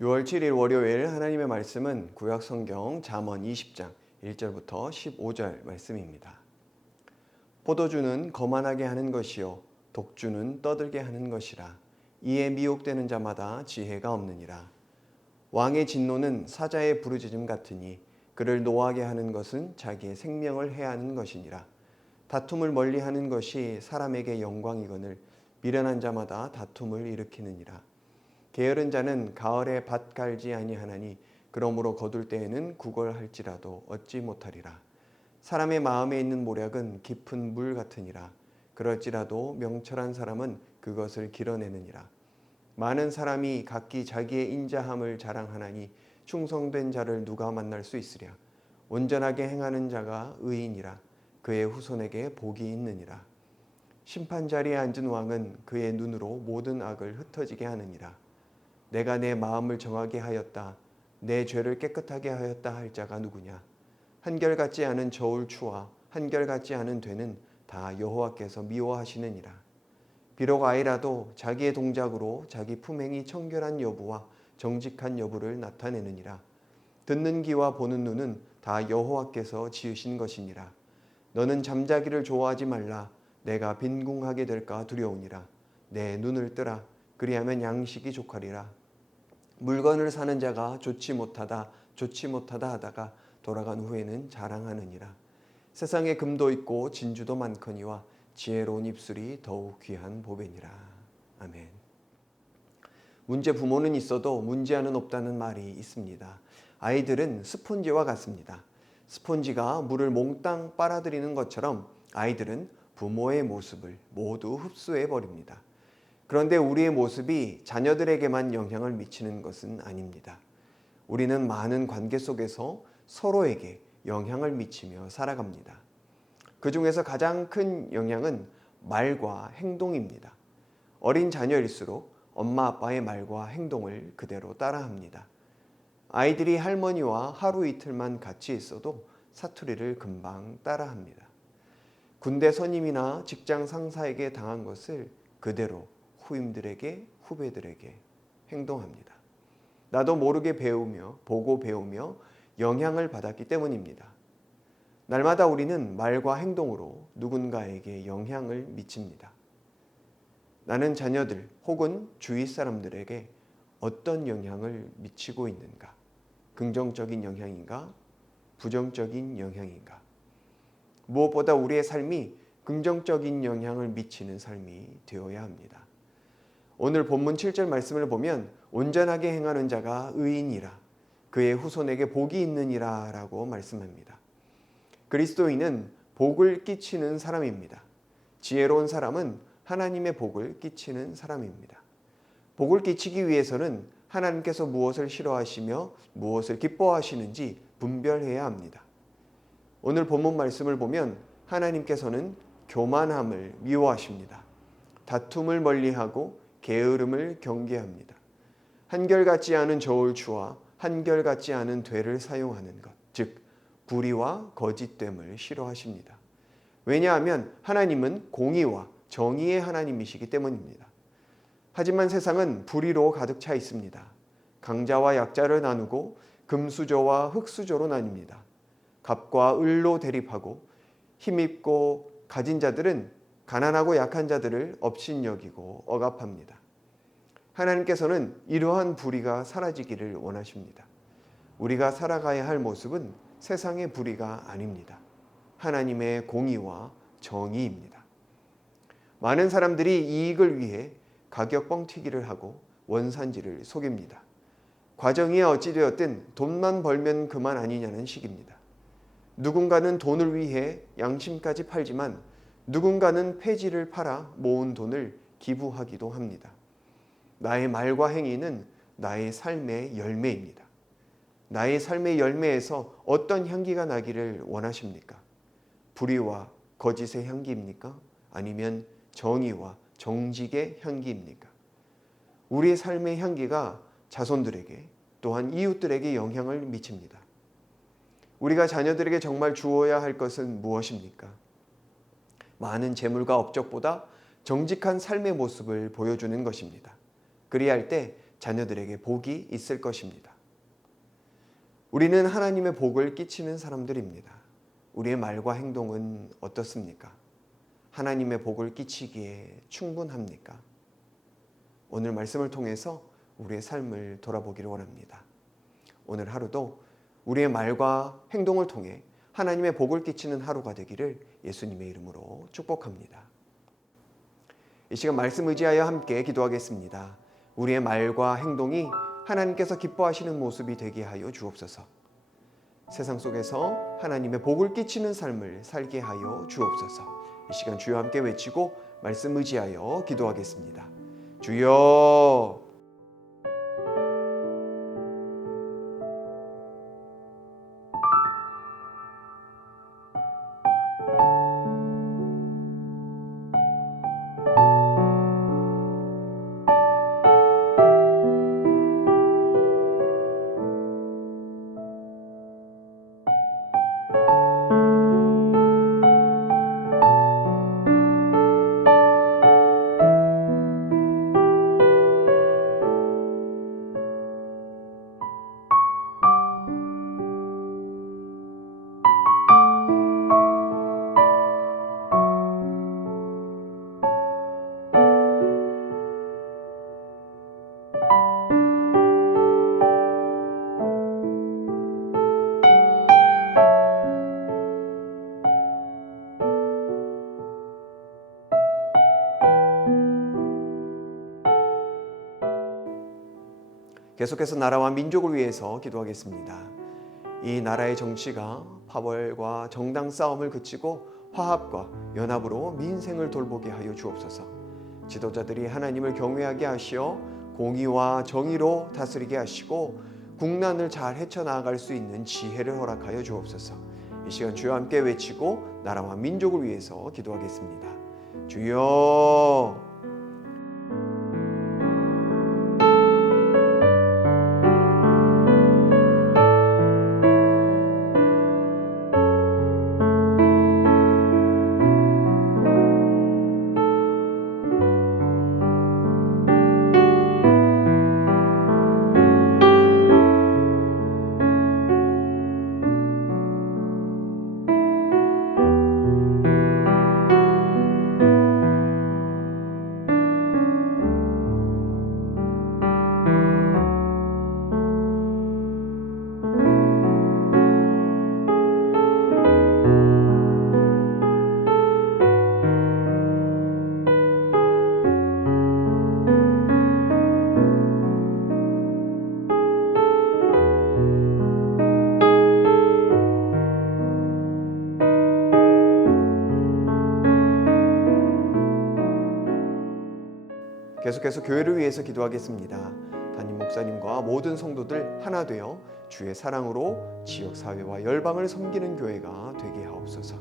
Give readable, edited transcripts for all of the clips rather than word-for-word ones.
6월 7일 월요일 하나님의 말씀은 구약 성경 잠언 20장 1절부터 15절 말씀입니다. 포도주는 거만하게 하는 것이요 독주는 떠들게 하는 것이라. 이에 미혹되는 자마다 지혜가 없느니라. 왕의 진노는 사자의 부르짖음 같으니 그를 노하게 하는 것은 자기의 생명을 해하는 것이니라. 다툼을 멀리하는 것이 사람에게 영광이거늘 미련한 자마다 다툼을 일으키느니라. 게으른 자는 가을에 밭 갈지 아니하나니 그러므로 거둘 때에는 구걸할지라도 얻지 못하리라. 사람의 마음에 있는 모략은 깊은 물 같으니라. 그럴지라도 명철한 사람은 그것을 길어내느니라. 많은 사람이 각기 자기의 인자함을 자랑하나니 충성된 자를 누가 만날 수 있으랴. 온전하게 행하는 자가 의인이라. 그의 후손에게 복이 있느니라. 심판 자리에 앉은 왕은 그의 눈으로 모든 악을 흩어지게 하느니라. 내가 내 마음을 정하게 하였다. 내 죄를 깨끗하게 하였다 할 자가 누구냐. 한결같지 않은 저울추와 한결같지 않은 되는 다 여호와께서 미워하시느니라. 비록 아이라도 자기의 동작으로 자기 품행이 청결한 여부와 정직한 여부를 나타내느니라. 듣는 귀와 보는 눈은 다 여호와께서 지으신 것이니라. 너는 잠자기를 좋아하지 말라. 내가 빈궁하게 될까 두려우니라. 내 눈을 뜨라. 그리하면 양식이 족하리라. 물건을 사는 자가 좋지 못하다 하다가 돌아간 후에는 자랑하느니라. 세상에 금도 있고 진주도 많거니와 지혜로운 입술이 더욱 귀한 보배니라. 아멘. 문제 부모는 있어도 문제아는 없다는 말이 있습니다. 아이들은 스폰지와 같습니다. 스폰지가 물을 몽땅 빨아들이는 것처럼 아이들은 부모의 모습을 모두 흡수해 버립니다. 그런데 우리의 모습이 자녀들에게만 영향을 미치는 것은 아닙니다. 우리는 많은 관계 속에서 서로에게 영향을 미치며 살아갑니다. 그 중에서 가장 큰 영향은 말과 행동입니다. 어린 자녀일수록 엄마 아빠의 말과 행동을 그대로 따라합니다. 아이들이 할머니와 하루 이틀만 같이 있어도 사투리를 금방 따라합니다. 군대 선임이나 직장 상사에게 당한 것을 그대로 후임들에게, 후배들에게 행동합니다. 나도 모르게 보고 배우며 영향을 받았기 때문입니다. 날마다 우리는 말과 행동으로 누군가에게 영향을 미칩니다. 나는 자녀들 혹은 주위 사람들에게 어떤 영향을 미치고 있는가? 긍정적인 영향인가? 부정적인 영향인가? 무엇보다 우리의 삶이 긍정적인 영향을 미치는 삶이 되어야 합니다. 오늘 본문 7절 말씀을 보면 온전하게 행하는 자가 의인이라. 그의 후손에게 복이 있느니라 라고 말씀합니다. 그리스도인은 복을 끼치는 사람입니다. 지혜로운 사람은 하나님의 복을 끼치는 사람입니다. 복을 끼치기 위해서는 하나님께서 무엇을 싫어하시며 무엇을 기뻐하시는지 분별해야 합니다. 오늘 본문 말씀을 보면 하나님께서는 교만함을 미워하십니다. 다툼을 멀리하고 게으름을 경계합니다. 한결같지 않은 저울추와 한결같지 않은 되를 사용하는 것, 즉 불의와 거짓됨을 싫어하십니다. 왜냐하면 하나님은 공의와 정의의 하나님이시기 때문입니다. 하지만 세상은 불의로 가득 차 있습니다. 강자와 약자를 나누고 금수저와 흙수저로 나뉩니다. 갑과 을로 대립하고 힘있고 가진 자들은 가난하고 약한 자들을 업신여기고 억압합니다. 하나님께서는 이러한 불의가 사라지기를 원하십니다. 우리가 살아가야 할 모습은 세상의 불의가 아닙니다. 하나님의 공의와 정의입니다. 많은 사람들이 이익을 위해 가격 뻥튀기를 하고 원산지를 속입니다. 과정이 어찌되었든 돈만 벌면 그만 아니냐는 식입니다. 누군가는 돈을 위해 양심까지 팔지만 누군가는 폐지를 팔아 모은 돈을 기부하기도 합니다. 나의 말과 행위는 나의 삶의 열매입니다. 나의 삶의 열매에서 어떤 향기가 나기를 원하십니까? 불의와 거짓의 향기입니까? 아니면 정의와 정직의 향기입니까? 우리의 삶의 향기가 자손들에게 또한 이웃들에게 영향을 미칩니다. 우리가 자녀들에게 정말 주어야 할 것은 무엇입니까? 많은 재물과 업적보다 정직한 삶의 모습을 보여주는 것입니다. 그리할 때 자녀들에게 복이 있을 것입니다. 우리는 하나님의 복을 끼치는 사람들입니다. 우리의 말과 행동은 어떻습니까? 하나님의 복을 끼치기에 충분합니까? 오늘 말씀을 통해서 우리의 삶을 돌아보기를 원합니다. 오늘 하루도 우리의 말과 행동을 통해 하나님의 복을 끼치는 하루가 되기를 예수님의 이름으로 축복합니다. 이 시간 말씀 의지하여 함께 기도하겠습니다. 우리의 말과 행동이 하나님께서 기뻐하시는 모습이 되게 하여 주옵소서. 세상 속에서 하나님의 복을 끼치는 삶을 살게 하여 주옵소서. 이 시간 주여 함께 외치고 말씀 의지하여 기도하겠습니다. 주여. 계속해서 나라와 민족을 위해서 기도하겠습니다. 이 나라의 정치가 파벌과 정당 싸움을 그치고 화합과 연합으로 민생을 돌보게 하여 주옵소서. 지도자들이 하나님을 경외하게 하시어 공의와 정의로 다스리게 하시고 국난을 잘 헤쳐나갈 수 있는 지혜를 허락하여 주옵소서. 이 시간 주여 함께 외치고 나라와 민족을 위해서 기도하겠습니다. 주여. 계속해서 교회를 위해서 기도하겠습니다. 담임 목사님과 모든 성도들 하나 되어 주의 사랑으로 지역 사회와 열방을 섬기는 교회가 되게 하옵소서.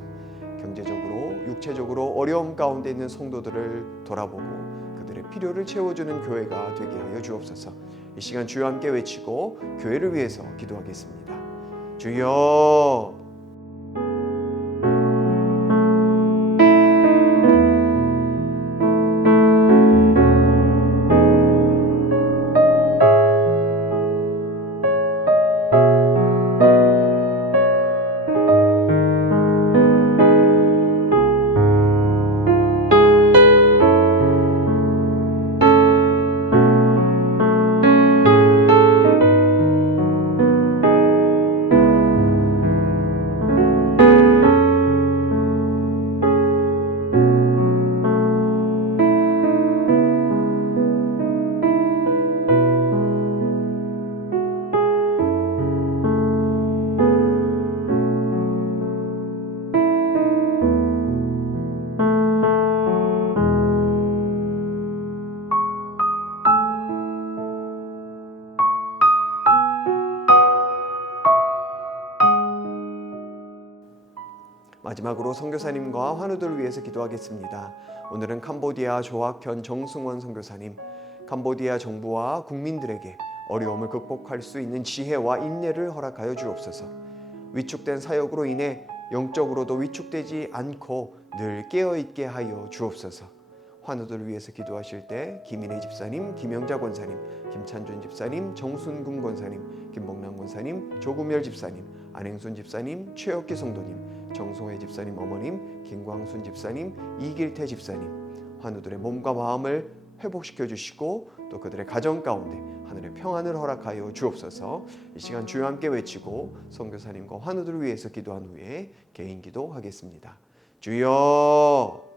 경제적으로 육체적으로 어려움 가운데 있는 성도들을 돌아보고 그들의 필요를 채워주는 교회가 되게 하여 주옵소서. 이 시간 주여 함께 외치고 교회를 위해서 기도하겠습니다. 주여. 마지막으로 선교사님과 환우들을 위해서 기도하겠습니다. 오늘은 캄보디아 조학현 정승원 선교사님, 캄보디아 정부와 국민들에게 어려움을 극복할 수 있는 지혜와 인내를 허락하여 주옵소서. 위축된 사역으로 인해 영적으로도 위축되지 않고 늘 깨어있게 하여 주옵소서. 환우들을 위해서 기도하실 때 김인혜 집사님, 김영자 권사님, 김찬준 집사님, 정순금 권사님, 김복남 권사님, 조구멸 집사님, 안행순 집사님, 최혁기 성도님, 정송혜 집사님 어머님, 김광순 집사님, 이길태 집사님, 환우들의 몸과 마음을 회복시켜 주시고 또 그들의 가정 가운데 하늘의 평안을 허락하여 주옵소서. 이 시간 주여 함께 외치고 선교사님과 환우들을 위해서 기도한 후에 개인 기도하겠습니다. 주여